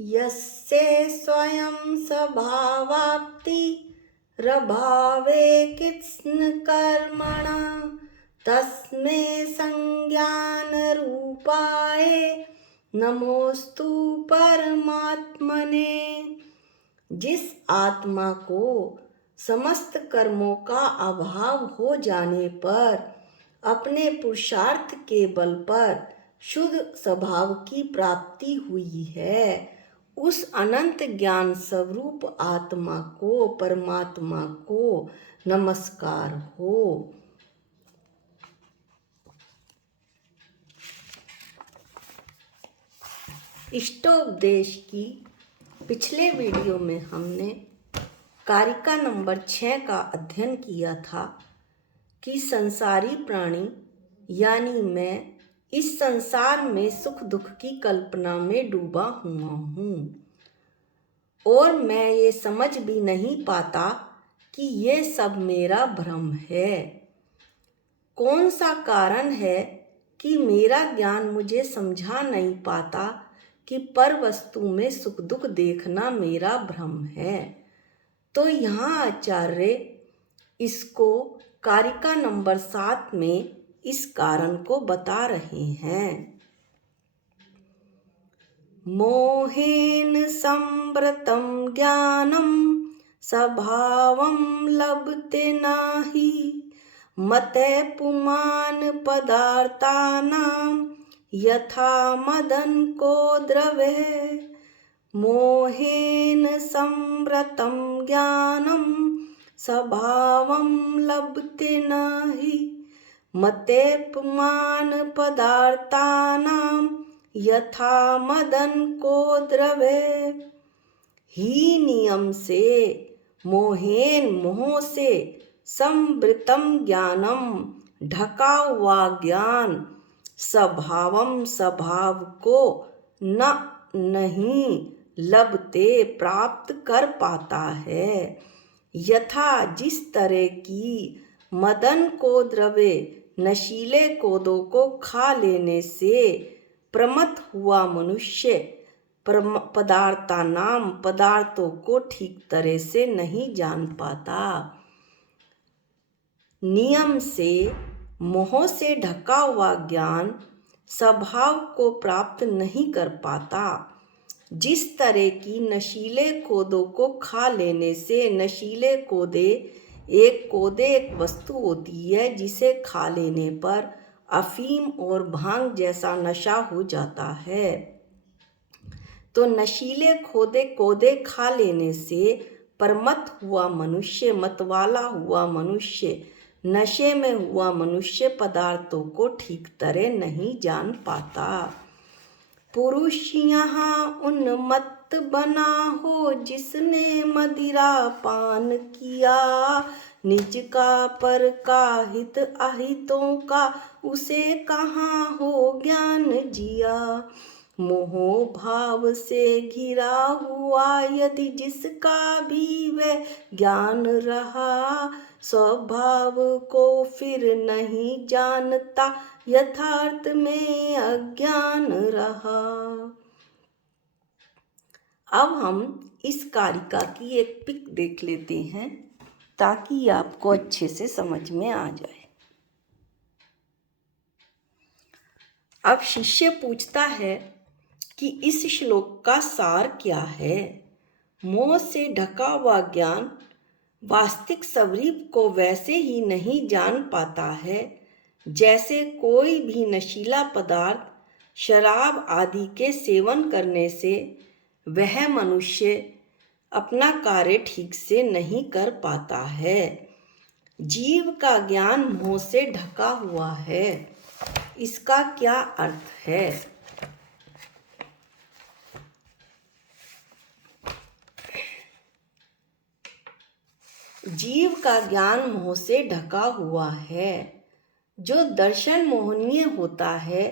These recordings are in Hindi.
यस्य स्वयं स्वभावाप्तिरभावे कित्स्नकर्मणा तस्मै संज्ञानरूपाय नमोस्तु परमात्मने। जिस आत्मा को समस्त कर्मों का अभाव हो जाने पर अपने पुरुषार्थ के बल पर शुद्ध स्वभाव की प्राप्ति हुई है, उस अनंत ज्ञान स्वरूप आत्मा को, परमात्मा को नमस्कार हो। इष्टोपदेश की पिछले वीडियो में हमने कारिका नंबर 6 का अध्ययन किया था कि संसारी प्राणी यानी मैं इस संसार में सुख दुख की कल्पना में डूबा हुआ हूँ और मैं ये समझ भी नहीं पाता कि ये सब मेरा भ्रम है। कौन सा कारण है कि मेरा ज्ञान मुझे समझा नहीं पाता कि पर वस्तु में सुख दुख देखना मेरा भ्रम है। तो यहाँ आचार्य इसको कारिका नंबर 7 में इस कारण को बता रहे हैं। मोहेन संवृतं ज्ञानम स्वभावं लभते नाही मते पुमान पदार्थानां यथा मदन को द्रवे। मोहेन संवृतं ज्ञानम स्वभावं लभते नहि मते पुमान पदार्थानां यथा मदन को द्रवे। ही नियम से मोहेन मोह से संवृतम ज्ञानम ढका हुआ ज्ञान स्वभावम स्वभाव को न नहीं लभते प्राप्त कर पाता है। यथा जिस तरह की मदन को द्रवे नशीले कोदों को खा लेने से प्रमत्त हुआ मनुष्य पदार्थानाम पदार्थों को ठीक तरह से नहीं जान पाता। नियम से मोह से ढका हुआ ज्ञान स्वभाव को प्राप्त नहीं कर पाता। जिस तरह की नशीले कोदों को खा लेने से नशीले कोदे एक वस्तु होती है जिसे खा लेने पर अफीम और भांग जैसा नशा हो जाता है। तो नशीले कोदे खा लेने से प्रमत्त हुआ मनुष्य, मतवाला हुआ मनुष्य, नशे में हुआ मनुष्य पदार्थों को ठीक तरह नहीं जान पाता। पुरुष यहाँ उन्मत्त बना हो जिसने मदिरा पान किया, निज का पर का हित अहितों का उसे कहाँ हो ज्ञान जिया। मोह भाव से घिरा हुआ यदि जिसका भी वह ज्ञान रहा, स्वभाव को फिर नहीं जानता यथार्थ में अज्ञान रहा। अब हम इस कारिका की एक पिक देख लेते हैं ताकि आपको अच्छे से समझ में आ जाए। अब शिष्य पूछता है कि इस श्लोक का सार क्या है। मोह से ढका हुआ ज्ञान वास्तविक स्वरूप को वैसे ही नहीं जान पाता है जैसे कोई भी नशीला पदार्थ, शराब आदि के सेवन करने से वह मनुष्य अपना कार्य ठीक से नहीं कर पाता है। जीव का ज्ञान मोह से ढका हुआ है। इसका क्या अर्थ है? जीव का ज्ञान मोह से ढका हुआ है। जो दर्शन मोहनीय होता है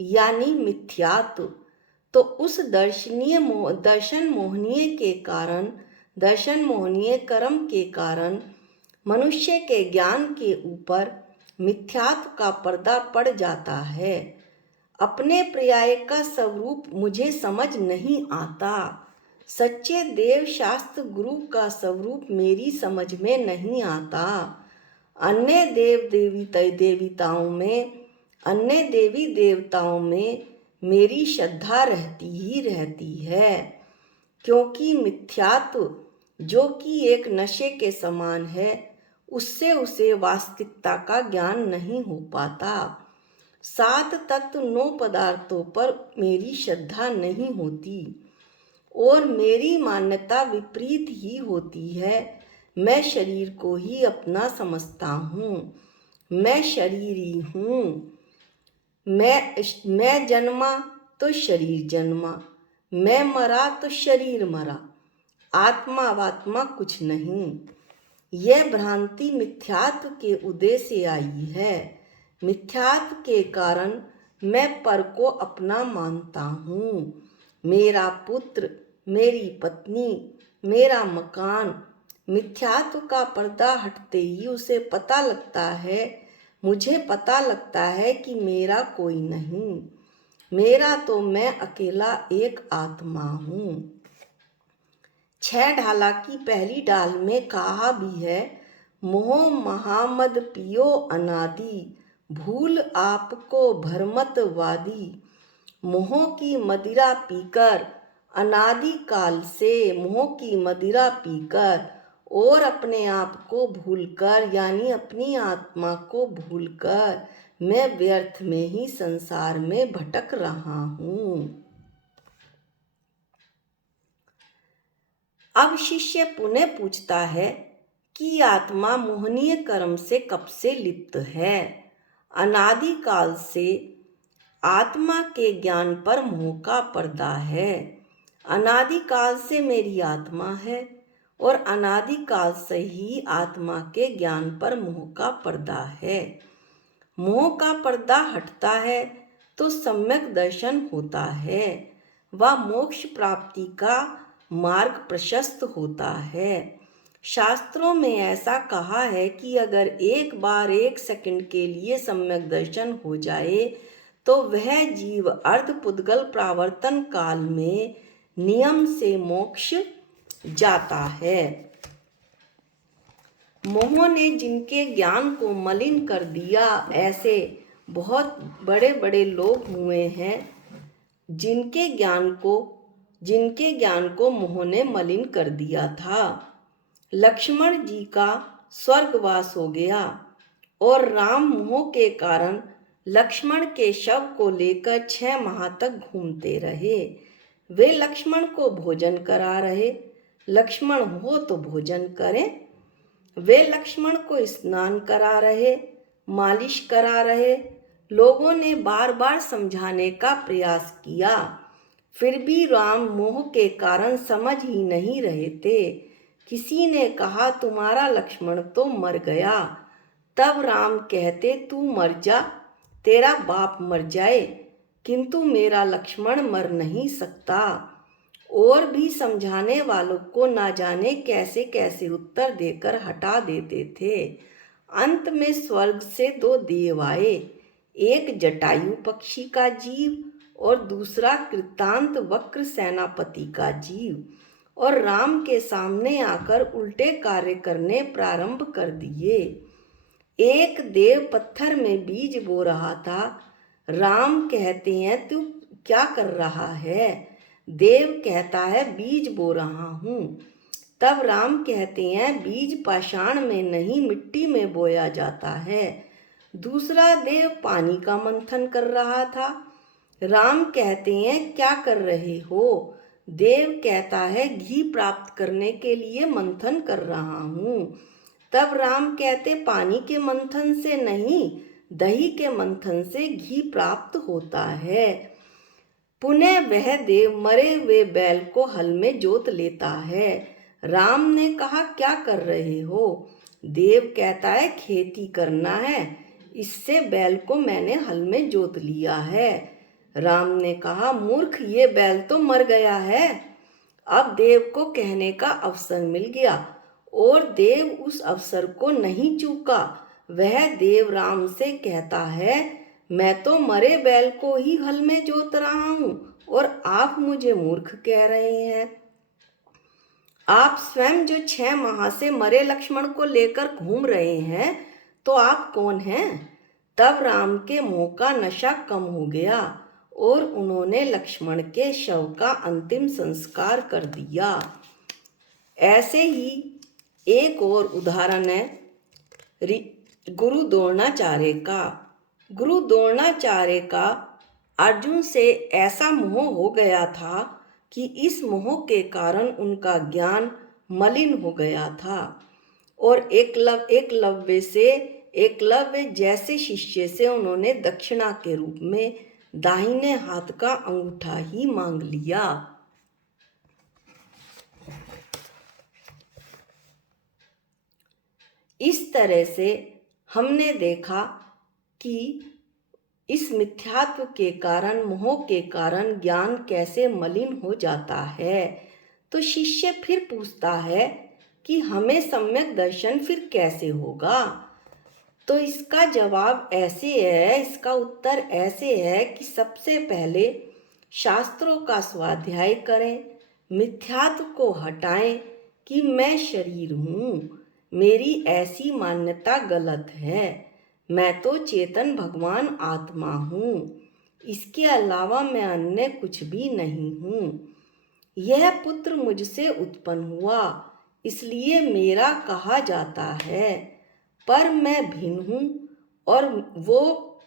यानी मिथ्यात्व, तो उस दर्शन मोहनीय कर्म के कारण मनुष्य के ज्ञान के ऊपर मिथ्यात्व का पर्दा पड़ जाता है। अपने पर्याय का स्वरूप मुझे समझ नहीं आता। सच्चे देव शास्त्र गुरु का स्वरूप मेरी समझ में नहीं आता। अन्य अन्य देवी देवताओं में मेरी श्रद्धा रहती ही रहती है, क्योंकि मिथ्यात्व जो कि एक नशे के समान है, उससे उसे वास्तविकता का ज्ञान नहीं हो पाता। 7 तत्व 9 पदार्थों पर मेरी श्रद्धा नहीं होती और मेरी मान्यता विपरीत ही होती है। मैं शरीर को ही अपना समझता हूँ। मैं शरीरी हूँ। मैं जन्मा तो शरीर जन्मा, मैं मरा तो शरीर मरा, आत्मा वात्मा कुछ नहीं। यह भ्रांति मिथ्यात्व के उदय से आई है। मिथ्यात्व के कारण मैं पर को अपना मानता हूँ। मेरा पुत्र, मेरी पत्नी, मेरा मकान, मिथ्यात्व का पर्दा हटते ही उसे पता लगता है, मुझे पता लगता है कि मेरा कोई नहीं, मेरा तो मैं अकेला एक आत्मा हूँ। 6 ढाला की पहली डाल में कहा भी है, मोह महामद पियो अनादि, भूल आपको भरमतवादी। मोह की मदिरा पीकर, अनादि काल से मोह की मदिरा पीकर और अपने आप को भूलकर, यानी अपनी आत्मा को भूलकर, मैं व्यर्थ में ही संसार में भटक रहा हूँ। अब शिष्य पुनः पूछता है कि आत्मा मोहनीय कर्म से कब से लिप्त है? अनादि काल से आत्मा के ज्ञान पर मोह का पर्दा है। अनादि काल से मेरी आत्मा है और अनादि काल से ही आत्मा के ज्ञान पर मोह का पर्दा है। मोह का पर्दा हटता है तो सम्यक दर्शन होता है व मोक्ष प्राप्ति का मार्ग प्रशस्त होता है। शास्त्रों में ऐसा कहा है कि अगर एक बार 1 सेकंड के लिए सम्यक दर्शन हो जाए तो वह जीव अर्धपुद्गल प्रावर्तन काल में नियम से मोक्ष जाता है। मोह ने जिनके ज्ञान को मलिन कर दिया, ऐसे बहुत बड़े बड़े लोग हुए हैं जिनके ज्ञान को मोह ने मलिन कर दिया था। लक्ष्मण जी का स्वर्गवास हो गया और राम मोह के कारण लक्ष्मण के शव को लेकर 6 माह तक घूमते रहे। वे लक्ष्मण को भोजन करा रहे, लक्ष्मण हो तो भोजन करें। वे लक्ष्मण को स्नान करा रहे, मालिश करा रहे। लोगों ने बार बार समझाने का प्रयास किया, फिर भी राम मोह के कारण समझ ही नहीं रहे थे। किसी ने कहा, तुम्हारा लक्ष्मण तो मर गया। तब राम कहते, तू मर जा, तेरा बाप मर जाए, किंतु मेरा लक्ष्मण मर नहीं सकता। और भी समझाने वालों को ना जाने कैसे कैसे उत्तर देकर हटा देते थे। अंत में स्वर्ग से 2 देव आए, एक जटायु पक्षी का जीव और दूसरा कृतांत वक्र सेनापति का जीव, और राम के सामने आकर उल्टे कार्य करने प्रारंभ कर दिए। एक देव पत्थर में बीज बो रहा था। राम कहते हैं, तू क्या कर रहा है? देव कहता है, बीज बो रहा हूँ। तब राम कहते हैं, बीज पाषाण में नहीं मिट्टी में बोया जाता है। दूसरा देव पानी का मंथन कर रहा था। राम कहते हैं, क्या कर रहे हो? देव कहता है, घी प्राप्त करने के लिए मंथन कर रहा हूँ। तब राम कहते, पानी के मंथन से नहीं, दही के मंथन से घी प्राप्त होता है। पुनः वह देव मरे हुए बैल को हल में जोत लेता है। राम ने कहा, क्या कर रहे हो? देव कहता है, खेती करना है, इससे बैल को मैंने हल में जोत लिया है। राम ने कहा, मूर्ख, ये बैल तो मर गया है। अब देव को कहने का अवसर मिल गया और देव उस अवसर को नहीं चूका। वह देव राम से कहता है, मैं तो मरे बैल को ही हल में जोत रहा हूँ और आप मुझे मूर्ख कह रहे हैं। आप स्वयं जो 6 माह से मरे लक्ष्मण को लेकर घूम रहे हैं, तो आप कौन हैं? तब राम के मुंह का नशा कम हो गया और उन्होंने लक्ष्मण के शव का अंतिम संस्कार कर दिया। ऐसे ही एक और उदाहरण है गुरु द्रोणाचार्य का। गुरु द्रोणाचार्य का अर्जुन से ऐसा मोह हो गया था कि इस मोह के कारण उनका ज्ञान मलिन हो गया था और एकलव्य जैसे शिष्य से उन्होंने दक्षिणा के रूप में दाहिने हाथ का अंगूठा ही मांग लिया। इस तरह से हमने देखा कि इस मिथ्यात्व के कारण, मोह के कारण ज्ञान कैसे मलिन हो जाता है। तो शिष्य फिर पूछता है कि हमें सम्यक दर्शन फिर कैसे होगा? तो इसका जवाब ऐसे है, इसका उत्तर ऐसे है कि सबसे पहले शास्त्रों का स्वाध्याय करें, मिथ्यात्व को हटाएं कि मैं शरीर हूँ, मेरी ऐसी मान्यता गलत है, मैं तो चेतन भगवान आत्मा हूँ, इसके अलावा मैं अन्य कुछ भी नहीं हूँ। यह पुत्र मुझसे उत्पन्न हुआ इसलिए मेरा कहा जाता है, पर मैं भिन्न हूँ और वो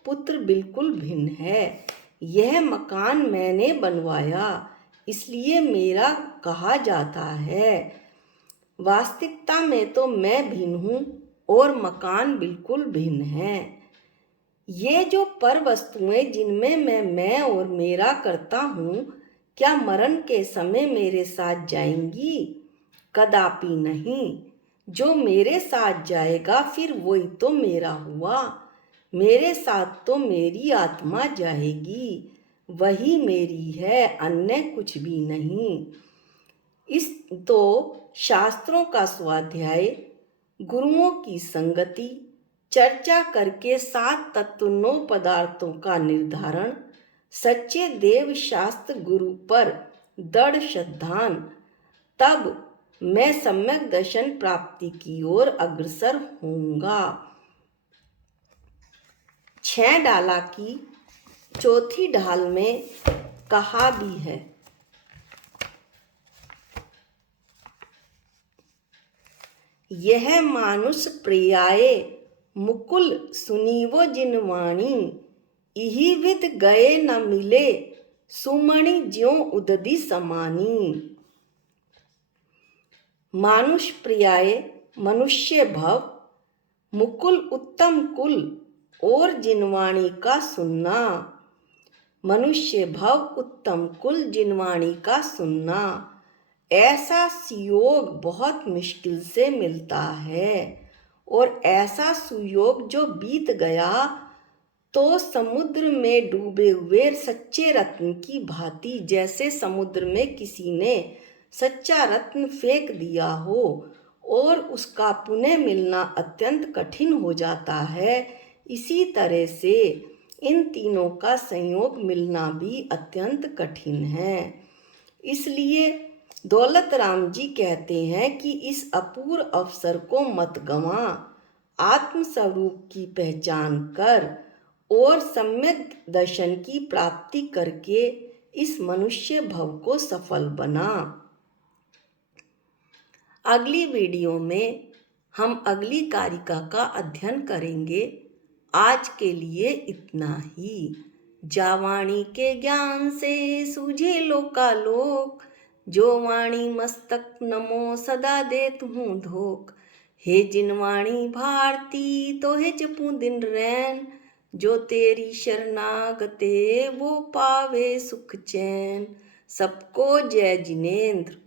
पुत्र बिल्कुल भिन्न है। यह मकान मैंने बनवाया इसलिए मेरा कहा जाता है। वास्तविकता में तो मैं भिन्न हूँ और मकान बिल्कुल भिन्न है। ये जो पर वस्तुएं जिनमें मैं और मेरा करता हूँ, क्या मरण के समय मेरे साथ जाएंगी? कदापि नहीं। जो मेरे साथ जाएगा फिर वही तो मेरा हुआ। मेरे साथ तो मेरी आत्मा जाएगी, वही मेरी है, अन्य कुछ भी नहीं। इस तो शास्त्रों का स्वाध्याय, गुरुओं की संगति, चर्चा करके 7 तत्व 9 पदार्थों का निर्धारण, सच्चे देव शास्त्र गुरु पर दृढ़ श्रद्धान, तब मैं सम्यक दर्शन प्राप्ति की ओर अग्रसर होऊंगा। 6 डाला की चौथी ढाल में कहा भी है, यह मानुष प्रियाए मुकुल सुनीवो जिनवाणी, इही विद गए न मिले सुमणि ज्यों उदधि समानी। मानुष प्रियाए मनुष्य भव, मुकुल उत्तम कुल और जिनवाणी का सुनना। मनुष्य भव उत्तम कुल जिनवाणी का सुनना, ऐसा सुयोग बहुत मुश्किल से मिलता है और ऐसा सुयोग जो बीत गया तो समुद्र में डूबे हुए सच्चे रत्न की भांति, जैसे समुद्र में किसी ने सच्चा रत्न फेंक दिया हो और उसका पुनः मिलना अत्यंत कठिन हो जाता है, इसी तरह से इन तीनों का संयोग मिलना भी अत्यंत कठिन है। इसलिए दौलत राम जी कहते हैं कि इस अपूर्व अवसर को मत गंवा, आत्म स्वरूप की पहचान कर और सम्यक दर्शन की प्राप्ति करके इस मनुष्य भव को सफल बना। अगली वीडियो में हम अगली कारिका का अध्ययन करेंगे। आज के लिए इतना ही। जावाणी के ज्ञान से सूझे लोकालोक, जो वाणी मस्तक नमो सदा देत हूँ धोख। हे जिनवाणी भारती तो हे जपू दिन रैन, जो तेरी शरणागते वो पावे सुख चैन। सबको जय जिनेंद्र।